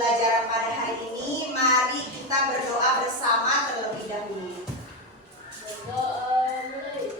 pembelajaran pada hari ini, mari kita berdoa bersama terlebih dahulu. Berdoa mulai.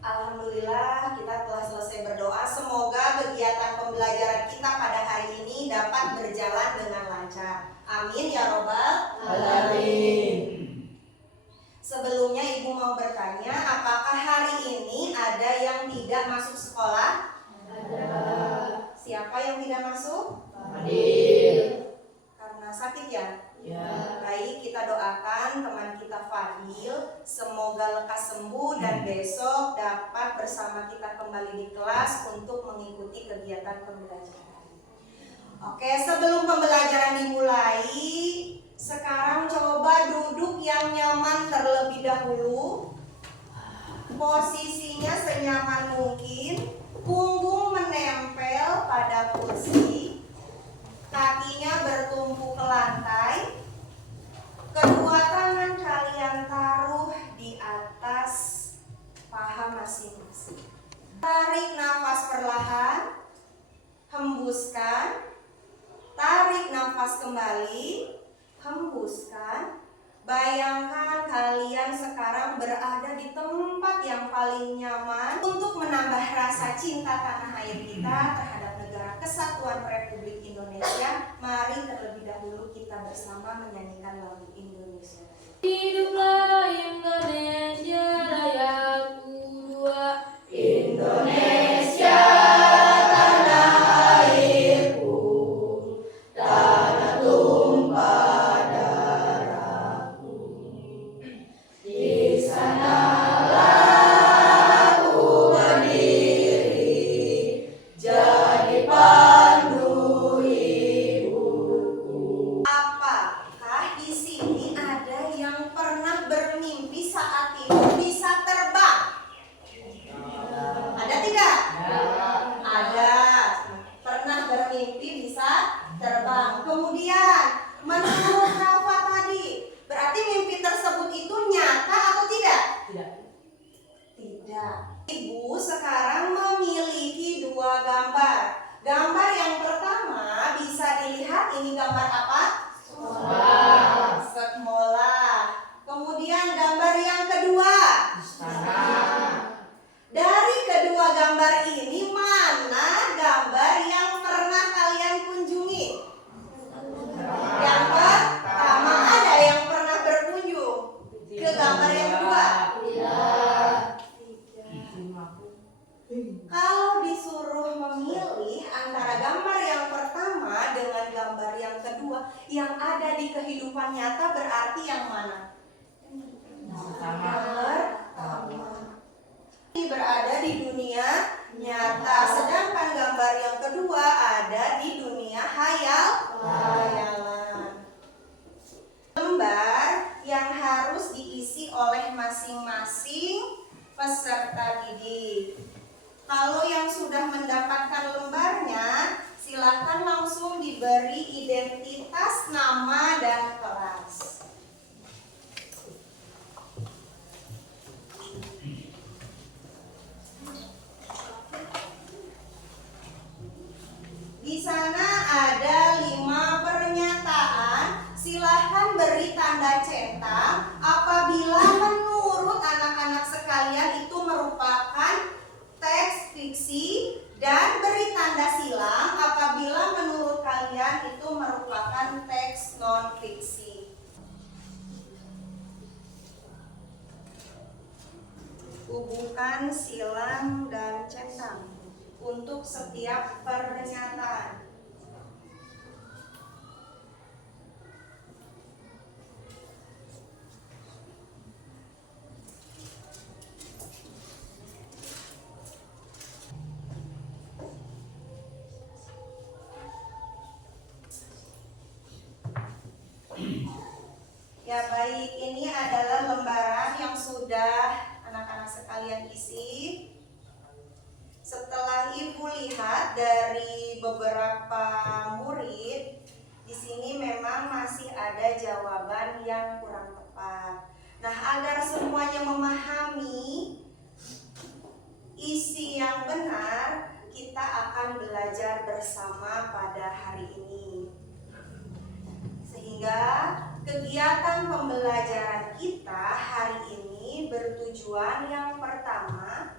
Alhamdulillah kita telah selesai berdoa. Semoga kegiatan pembelajaran kita pada hari ini dapat berjalan dengan lancar. Amin ya robbal Alamin. Sebelumnya Ibu mau bertanya, apakah hari ini ada yang tidak masuk sekolah? Ada. Siapa yang tidak masuk? Fadil. Karena sakit ya? Ya. Baik, kita doakan teman kita Fadil semoga lekas sembuh dan besok dapat bersama kita kembali di kelas untuk mengikuti kegiatan pembelajaran. Oke, sebelum pembelajaran dimulai, sekarang coba duduk yang nyaman terlebih dahulu. Posisinya senyaman mungkin, punggung menempel pada kursi, kakinya bertumpu ke lantai. Kedua tangan kalian taruh di atas paha masing-masing. Tarik nafas perlahan, hembuskan. Tarik nafas kembali, hembuskan. Bayangkan kalian sekarang berada di tempat yang paling nyaman untuk menambah rasa cinta tanah air kita terhadap negara Kesatuan Republik Indonesia. Mari terlebih dahulu kita bersama menyanyikan lagu Indonesia Raya. Hiduplah Indonesia Rayaku dua. Indonesia tanah airku, tanah tumpah darahku. Di sanalah aku berdiri, jadi pandu ibuku. Apakah di sini ada yang pernah bermimpi saat itu bisa terbang? Ada tidak? Ada. Pernah bermimpi bisa terbang. Kemudian menurut Rafa tadi, berarti mimpi tersebut itu nyata atau tidak? Tidak. Ibu sekarang memiliki dua gambar. Gambar yang pertama bisa dilihat, ini gambar apa? Sekolah. Kemudian gambar yang kedua. Dari kedua gambar ini, mana gambar yang pernah kalian kunjungi? Yang pertama, ada yang pernah berkunjung ke gambar yang kedua? Tidak. Kalau disuruh memilih antara gambar yang pertama dengan gambar yang kedua, yang ada di kehidupan nyata berarti yang mana? Pertama. Ini berada di dunia nyata, sedangkan gambar yang kedua ada di dunia hayalan. Lembar yang harus diisi oleh masing-masing peserta didik. Kalau yang sudah mendapatkan lembarnya, silakan langsung diberi identitas, nama, dan kelas. Di sana ada 5 pernyataan. Silahkan beri tanda centang apabila menurut anak-anak sekalian itu merupakan teks fiksi, dan beri tanda silang apabila menurut kalian itu merupakan teks non fiksi. Hubungkan silang dan centang untuk setiap pernyataan. Ya baik, ini adalah lembaran yang sudah anak-anak sekalian isi. Setelah Ibu lihat dari beberapa murid, Kegiatan pembelajaran kita hari ini bertujuan yang pertama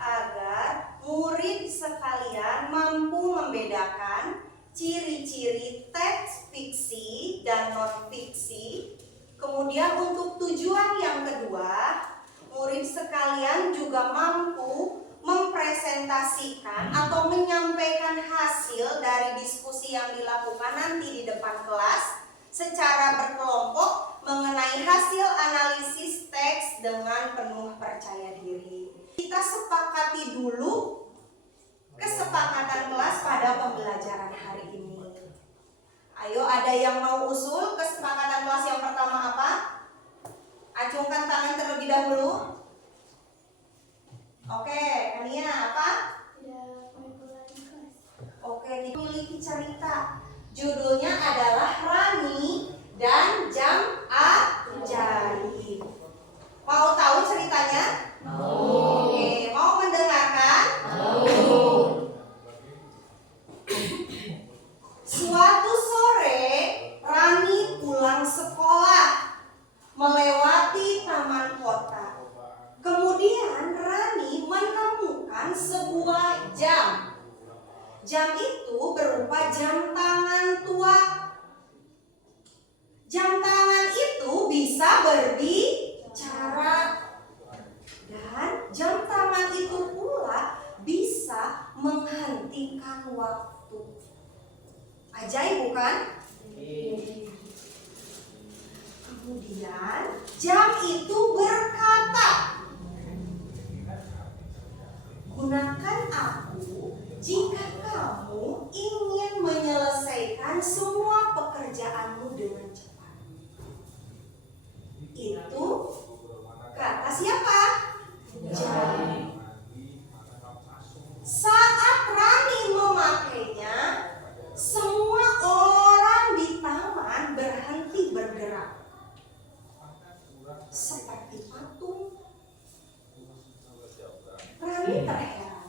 agar murid sekalian mampu membedakan ciri-ciri teks fiksi dan non-fiksi. Kemudian untuk tujuan yang kedua, murid sekalian juga mampu mempresentasikan atau menyampaikan hasil dari diskusi yang dilakukan nanti di depan kelas secara berkelompok mengenai hasil analisis teks dengan penuh percaya diri. Kita sepakati dulu kesepakatan kelas pada pembelajaran hari ini. Ayo, ada yang mau usul kesepakatan kelas yang pertama apa? Acungkan tangan terlebih dahulu. Oke, Kania apa? Oke, memiliki cerita. Judulnya adalah Rani dan Jam Ajaib. Mau tahu ceritanya? Oke, mau mendengarkan? Suatu sore, Rani pulang sekolah melewati taman kota. Kemudian Rani menemukan sebuah jam. Jam itu berupa jam tangan tua. Jam tangan itu bisa berbicara. Dan jam tangan itu pula bisa menghentikan waktu. Ajaib bukan? Kemudian jam itu berkata, gunakan aku jika kamu ingin menyelesaikan semua pekerjaanmu dengan cepat. Itu kata siapa? Jam. Saat Rani memakainya, semua orang di taman berhenti bergerak seperti patung. Rani terheran.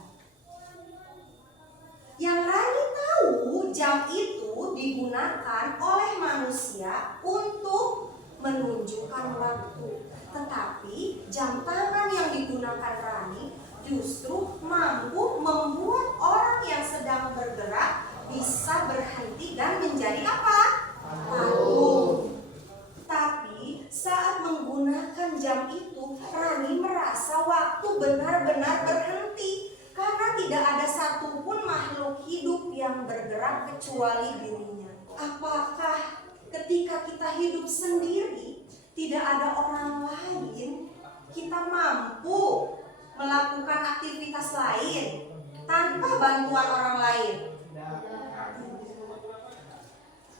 Yang Rani tahu, jam itu digunakan oleh manusia untuk menunjukkan waktu. Tetapi jam tangan yang digunakan Rani justru mampu membuat orang yang sedang bergerak bisa berhenti dan menjadi apa? Patung. Tapi saat menggunakan jam itu, Rani merasa waktu benar-benar berhenti karena tidak ada satupun makhluk hidup yang bergerak kecuali dirinya. Apakah ketika kita hidup sendiri, tidak ada orang lain, kita mampu melakukan aktivitas lain tanpa bantuan orang lain?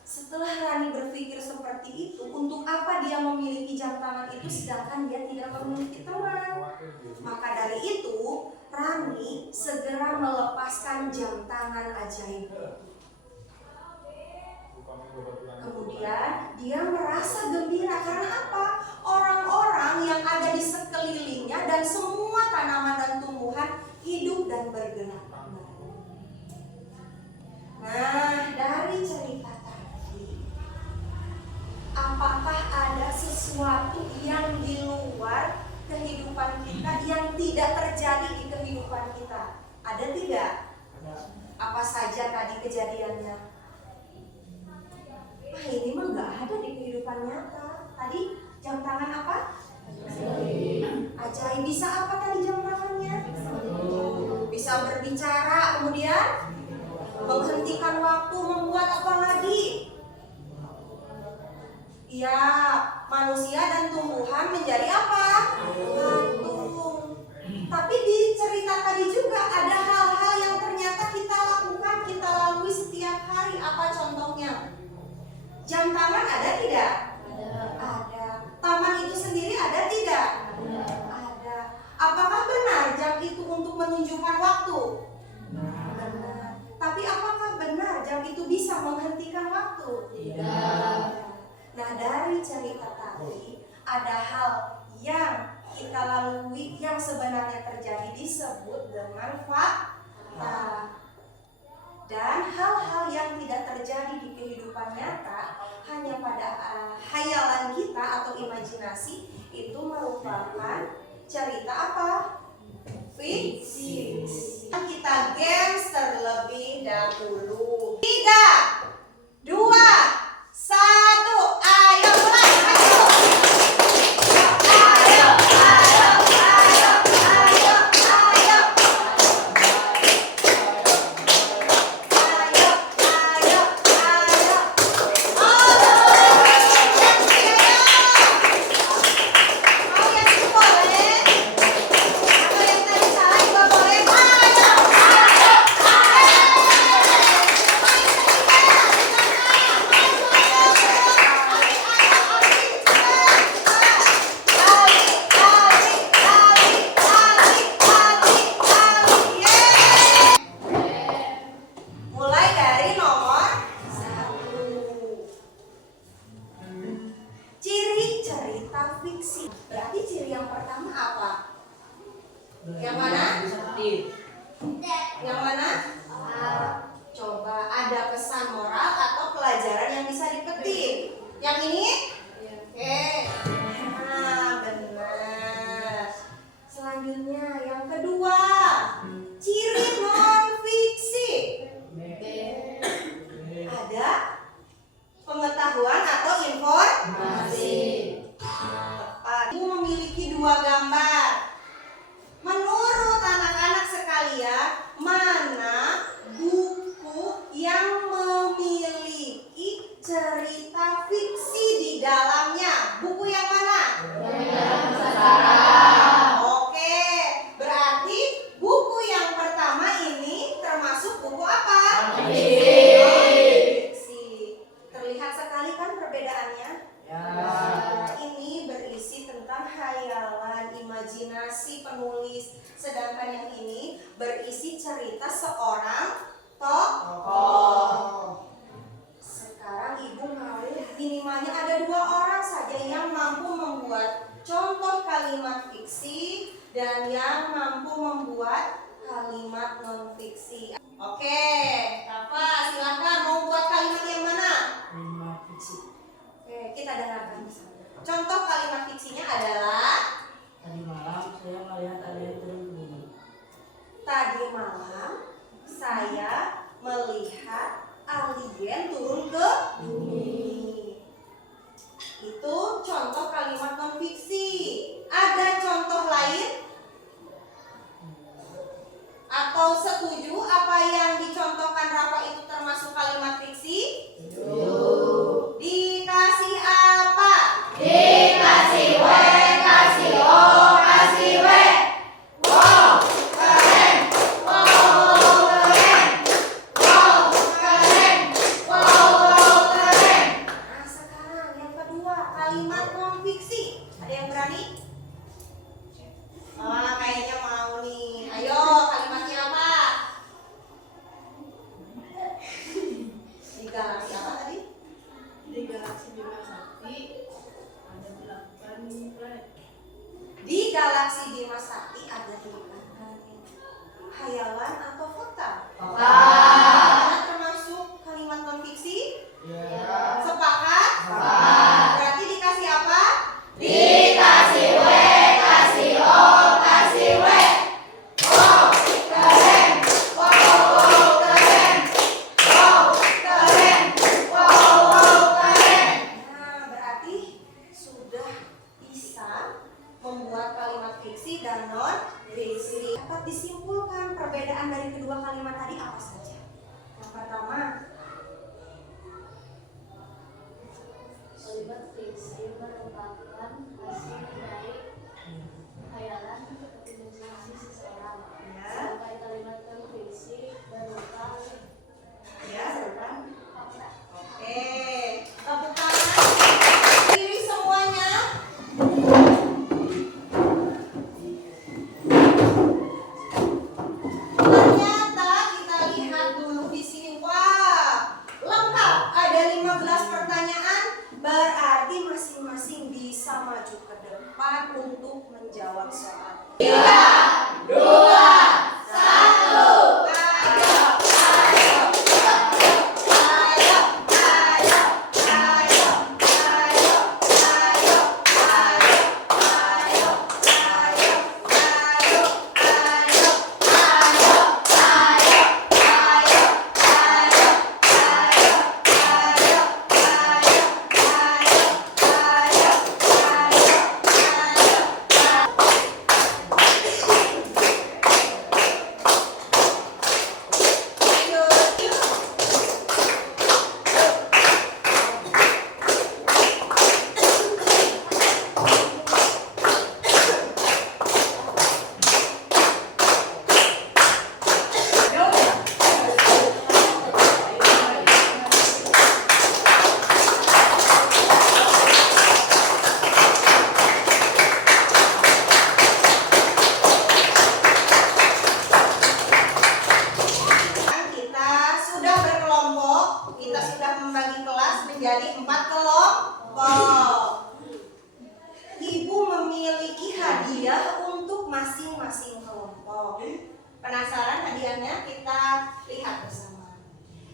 Setelah Rani berpikir seperti itu, untuk apa dia memiliki jam tangan itu sedangkan dia tidak memiliki teman? Maka dari itu, Rani segera melepaskan jam tangan ajaib. Kemudian dia merasa gembira karena apa? Orang-orang yang ada di sekelilingnya dan semua tanaman dan tumbuhan hidup dan bergerak kembali. Nah, dari cerita tadi, apakah ada sesuatu yang di luar kehidupan kita yang tidak terjadi di kehidupan kita? Ada tidak? Apa saja tadi kejadiannya? Nah, ini mah gak ada di kehidupan nyata. Tadi jam tangan apa? Ajaib. Bisa apa tadi jam tangannya? Bisa berbicara, kemudian menghentikan waktu, membuat apa lagi? Ya, manusia dan tumbuhan menjadi apa? Patung. Tapi di cerita tadi juga ada hal-hal yang ternyata kita lakukan, kita lalui setiap hari. Apa contohnya? Jam tangan ada tidak? Ada. Taman itu sendiri ada tidak? Ada. Apakah benar jam itu untuk menunjukkan waktu? Benar. Tapi apakah benar jam itu bisa menghentikan waktu? Tidak. Nah, dari cerita tadi ada hal yang kita lalui yang sebenarnya terjadi disebut dengan fakta. Dan hal-hal yang tidak terjadi di kehidupan nyata hanya pada hayalan imajinasi itu merupakan cerita apa? Fiksi. Kita games terlebih dahulu. 3, 2, 1, ayo mulai, ayo. Ayo, ayo, ayo, ayo, ayo. Ayo, ayo, ayo. Mau yang itu boleh? Atau yang tadi salah juga boleh? Ayo, ayo, mulai dari nomor 1. Ciri cerita fiksi. Berarti ciri yang pertama apa? Yang mana? Yang mana? Coba ada pesan moral atau pelajaran yang bisa dipetik. Yang ini? Oke. Nah, benar. Selanjutnya yang kedua. Ciri non fiksi. Ada pengetahuan atau informasi. Tepat. Ibu memiliki 2 gambar. Menurut anak-anak sekalian, mana buku yang memiliki cerita fiksi di dalamnya? Buku yang mana? Oke, berarti buku yang pertama ini termasuk buku apa? Fiksi. Terlihat sekali kan perbedaannya? Ini berisi tentang hayalan, imajinasi penulis. Sedangkan yang ini berisi cerita seorang tokoh. Sekarang ibu mau minimalnya ada 2 orang saja yang mampu membuat contoh kalimat fiksi dan yang mampu membuat kalimat non fiksi. Oke, Rafa silakan mau buat kalimat yang mana? Oke, kita dengarkan bersama. Contoh kalimat fiksinya adalah Tadi malam saya melihat ada yang turun ke bumi. tadi malam saya melihat alien turun ke bumi. Itu contoh kalimat non fiksi. Ada contoh lain? Atau setuju apa yang dicontohkan Rafa itu termasuk kalimat fiksi? Dikasih apa? Dikasih W, kasih O, kasih W. Wow, keren. Wow, keren. Wow, keren. Wow, keren. Nah, sekarang yang kedua, kalimat non fiksi. Ada yang berani? Kayaknya mau nih. Ayo, kalimatnya apa? Di galaksi apa tadi? Di galaksi Bima Sakti ada 8 planet. Di galaksi Bima Sakti ada 8 planet. Hayalan atau fakta? Karena termasuk kalimat non fiksi? Sepakat? Berarti dikasih apa? Dikasih W, kasih O, kasih W. Wow, keren. Wow, keren. Wow, keren. Wow, keren. Nah, berarti sudah bisa membuat kalimat fiksi dan non fiksi. Dapat disimpulkan perbedaan dari kedua kalimat tadi apa saja? Yang pertama, kalimat fiksi merupakan hasil dari khayalan atau imajinasi seseorang. ya, Sedangkan kalimat non fiksi berupa ya, bukan? fakta. Oke, tepuk tangan. Diri semuanya. Ternyata kita lihat dulu di sini. Wah, lengkap. Ada 15 pertanyaan. Berarti masing-masing bisa maju ke depan untuk menjawab soal. 3, 2, 1. Ayo, ayo, ayo, ayo, ayo, ayo, ayo, ayo, ayo. menjadi 4 kelompok. Ibu memiliki hadiah untuk masing-masing kelompok. Penasaran hadiahnya? Kita lihat bersama.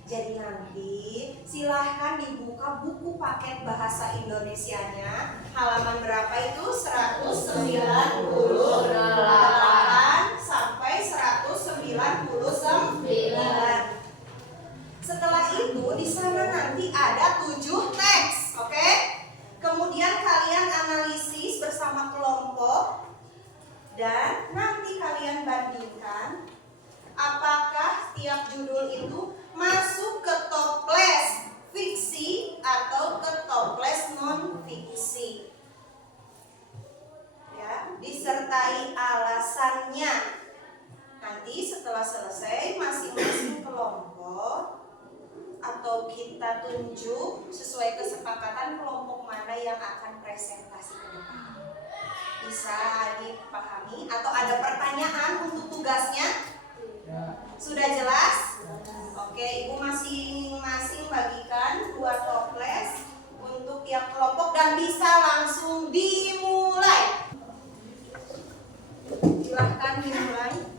Jadi nanti silahkan dibuka buku paket bahasa Indonesianya. Halaman berapa itu? 198 sampai 199. Setelah itu di sana nanti ada 7 teks, oke? Kemudian kalian analisis bersama kelompok dan nanti kalian bandingkan apakah tiap judul itu masuk ke toples fiksi atau ke toples non fiksi. Ya, disertai alasannya. Nanti setelah selesai masing-masing kelompok atau kita tunjuk sesuai kesepakatan kelompok mana yang akan presentasi ke depan. Bisa dipahami atau ada pertanyaan untuk tugasnya? Sudah jelas? Oke, Ibu masing-masing bagikan 2 toples untuk tiap kelompok dan bisa langsung dimulai. Silahkan dimulai.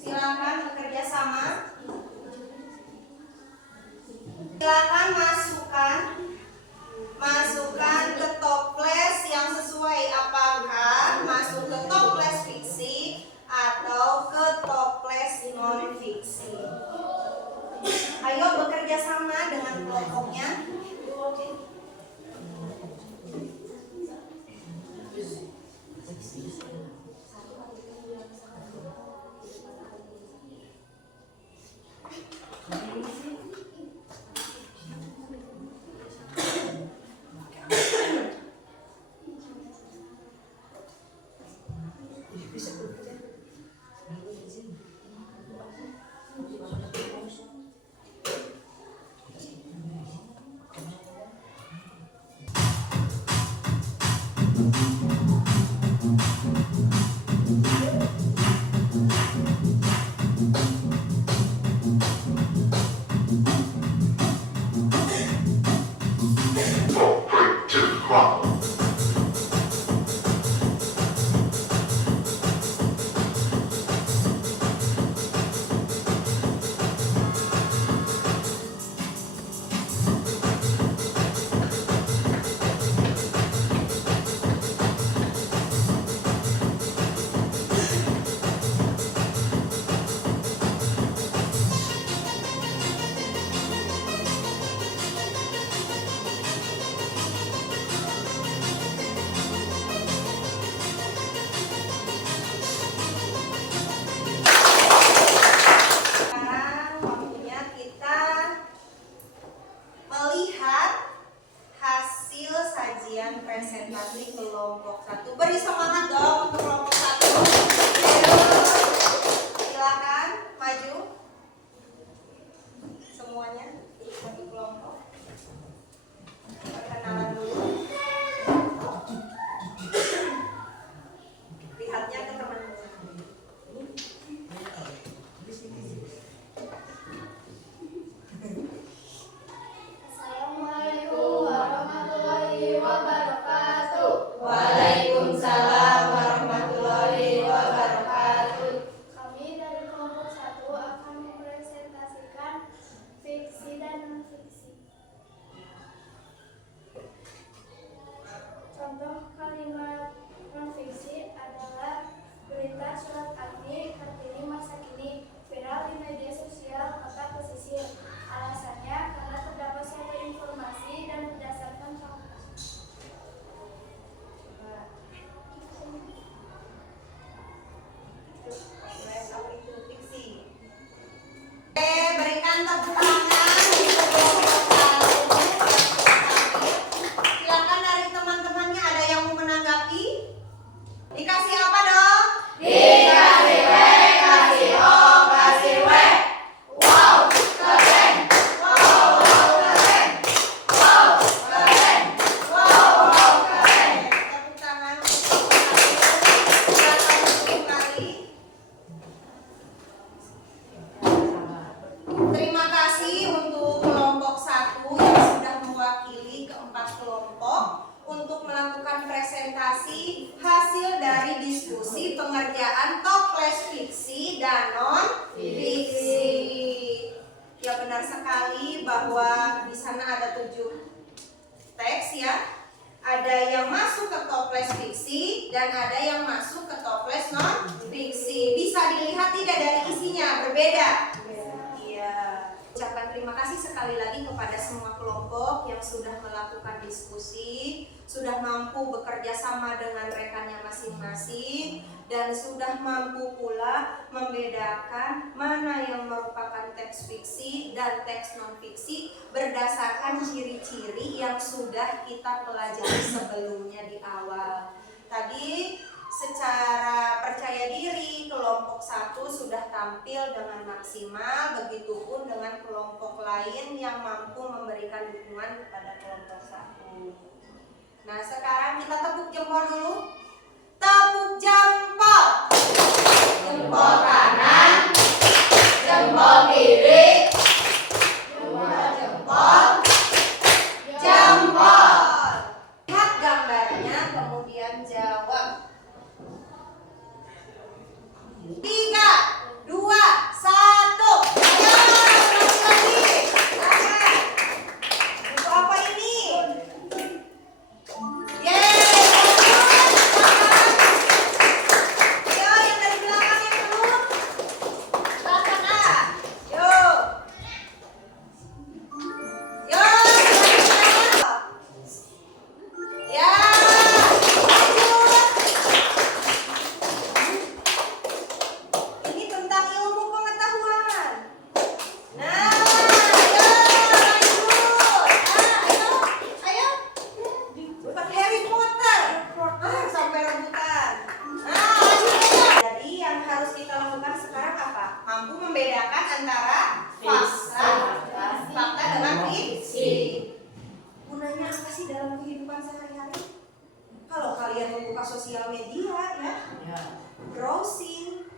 Silakan bekerja sama. Silakan masukkan ke toples yang sesuai, apakah masuk ke toples fiksi atau ke toples non fiksi. Ayo bekerja sama dengan kelompoknya. fiksi. Bisa dilihat tidak dari isinya berbeda? Iya. Ucapkan terima kasih sekali lagi kepada semua kelompok yang sudah melakukan diskusi, sudah mampu bekerja sama dengan rekannya masing-masing, dan sudah mampu pula membedakan mana yang merupakan teks fiksi dan teks non-fiksi berdasarkan ciri-ciri yang sudah kita pelajari sebelumnya di awal. Tadi secara percaya diri kelompok 1 sudah tampil dengan maksimal, begitupun dengan kelompok lain yang mampu memberikan dukungan kepada kelompok 1. Nah, sekarang kita tepuk jempol dulu. Tepuk jempol. Jempol kanan, jempol kiri, jempol, jempol. Lihat gambarnya, kemudian jawab. 3, 2, 1. Ayo, lagi. Buku apa ini? Yeay, ayo yang dari belakang yang belum. Belakang A. Yuk. Yuk. Ya. Ini tentang ilmu pengetahuan. Nah, ayo lanjut. Ayo. Bukan Harry Potter. Sampai rebutan. Nah, lanjut aja. Jadi yang harus kita lakukan sekarang apa? Mampu membedakan antara fakta dengan fiksi. Gunanya apa sih dalam kehidupan sehari-hari? Kalau kalian membuka sosial media ya, browsing,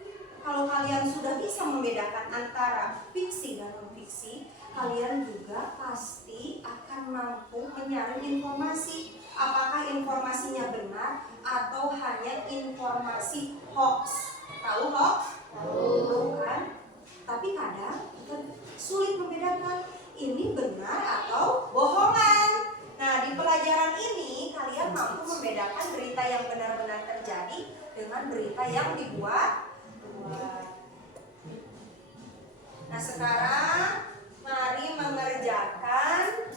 kalau kalian sudah bisa membedakan antara fiksi dan non-fiksi, kalian juga pasti akan mampu menyaring informasi. Apakah informasinya benar atau hanya informasi hoax? Tahu hoax? Tahu kan? Tapi kadang kita sulit membedakan ini benar atau bohongan. Nah, di pelajaran ini kalian mampu membedakan berita yang benar-benar terjadi dengan berita yang dibuat. Nah, sekarang mari mengerjakan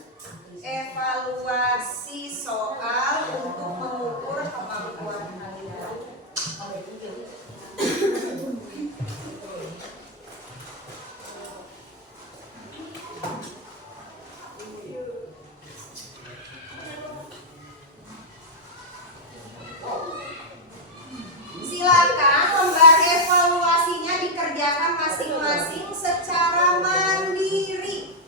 evaluasi soal untuk mengukur kemampuan kalian. Silakan lembar evaluasinya dikerjakan masing-masing secara mandiri.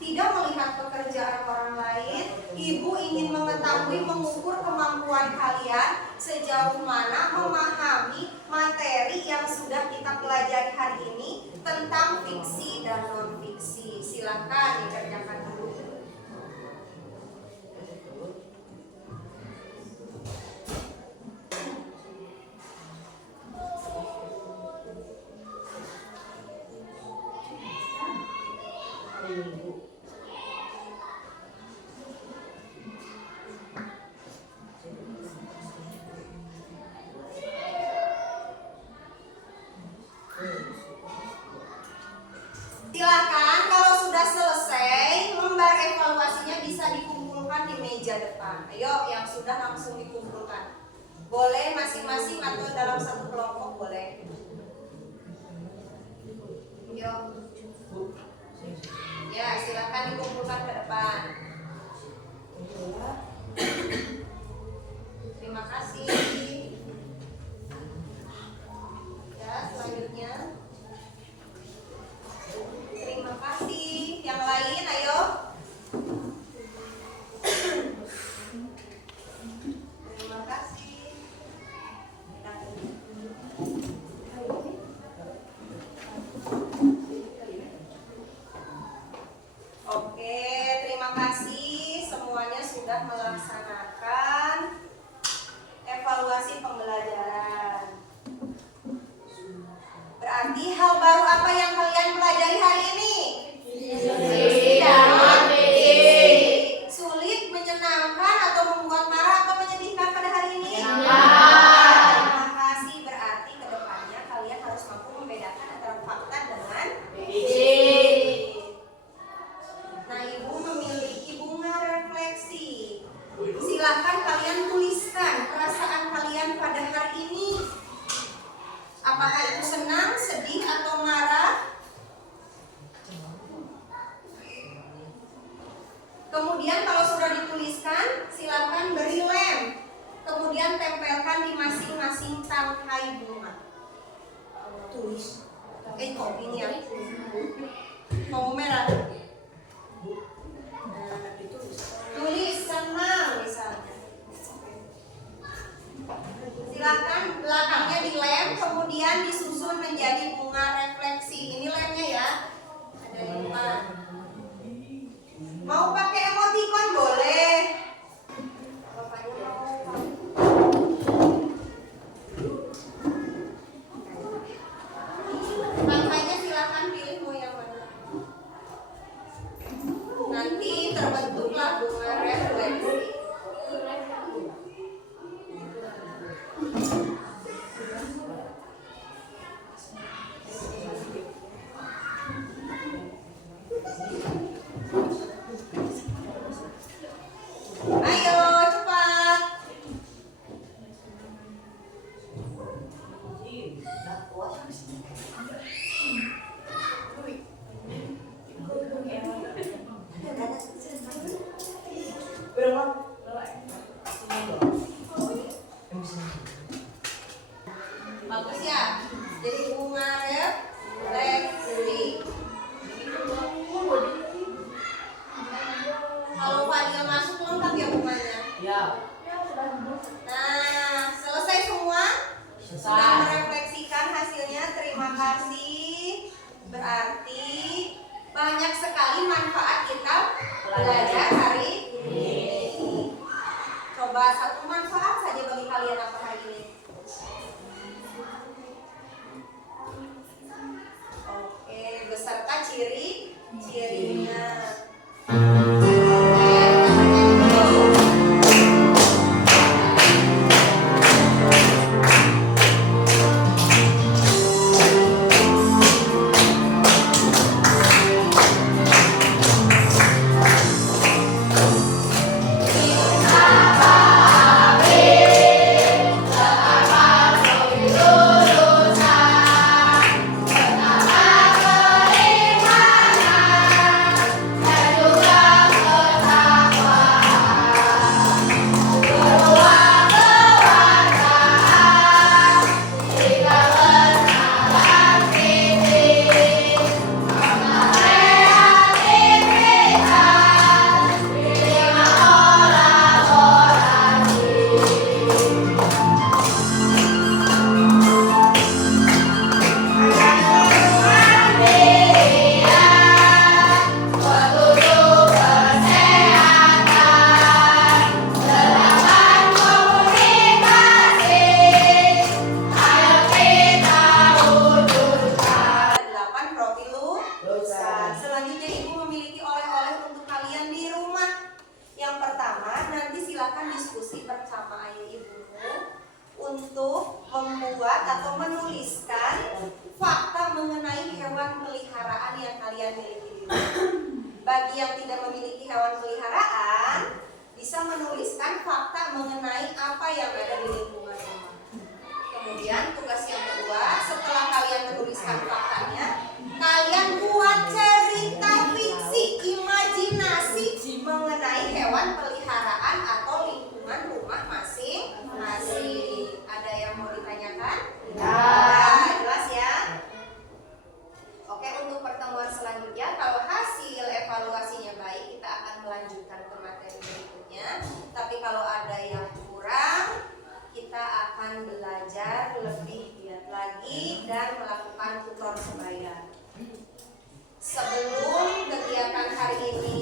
Tidak melihat pekerjaan orang lain. Ibu ingin mengetahui, mengukur kemampuan kalian sejauh mana memahami materi yang sudah kita pelajari hari ini tentang fiksi dan non-fiksi. Silakan dikerjakan dulu. Silakan kalau sudah selesai lembar evaluasinya bisa dikumpulkan di meja depan. Ayo yang sudah langsung dikumpulkan. Boleh masing-masing atau dalam satu kelompok boleh. Yuk. Ya, silakan dikumpulkan ke depan. Terima kasih. Ya, selanjutnya. Terima kasih. Yang lain, ayo. Terima kasih. Oke, terima kasih. Semuanya sudah melaksanakan evaluasi pembelajaran. Berarti hal baru apa yang kalian pelajari hari ini? Sulit, menyenangkan, atau membuat marah atau menyedihkan pada hari ini? Terima kasih. Berarti kedepannya senang, sedih, atau marah? Kemudian kalau sudah dituliskan, silakan beri lem. Kemudian tempelkan di masing-masing tangkai bunga. Tulis. Kok ini ya? Mau merah. Nah, tulis senang misalnya. Silakan belakangnya dilem, kemudian disusun menjadi bunga refleksi. Ini lemnya ya. Ada 5. Mau pakai emoticon boleh. Bapaknya mau. Tangkainya silakan pilih mau yang mana. Nanti terbentuklah bunga refleksi. Ayo cepat. Bagus ya. Jadi bunga refleksi. Kalau Fadil masuk lengkap ya bunganya. Ya. Nah, selesai semua? Sudah Selesai. merefleksikan hasilnya. Terima kasih. Berarti banyak sekali manfaat kita belajar hari ini. Coba satu manfaat saja bagi kalian apa hari ini? Oke, beserta ciri-cirinya. Selanjutnya Ibu memiliki oleh-oleh untuk kalian di rumah. Yang pertama, nanti silakan diskusi bersama ayah ibumu untuk membuat atau menuliskan fakta mengenai hewan peliharaan yang kalian miliki di rumah. Bagi yang tidak memiliki hewan peliharaan, bisa menuliskan fakta mengenai apa yang ada di lingkungan rumah. Kemudian tugas yang kedua, setelah kalian menuliskan faktanya, kalian buat cerita fiksi, imajinasi mengenai hewan peliharaan atau lingkungan rumah masing-masing. Ada yang mau ditanyakan? Ya, jelas ya? Oke, untuk pertemuan selanjutnya, kalau hasil evaluasinya baik, kita akan melanjutkan ke materi berikutnya. Tapi kalau ada yang kurang, kita akan belajar lebih giat lagi dan melakukan tutor sebaya. Sebelum kegiatan hari ini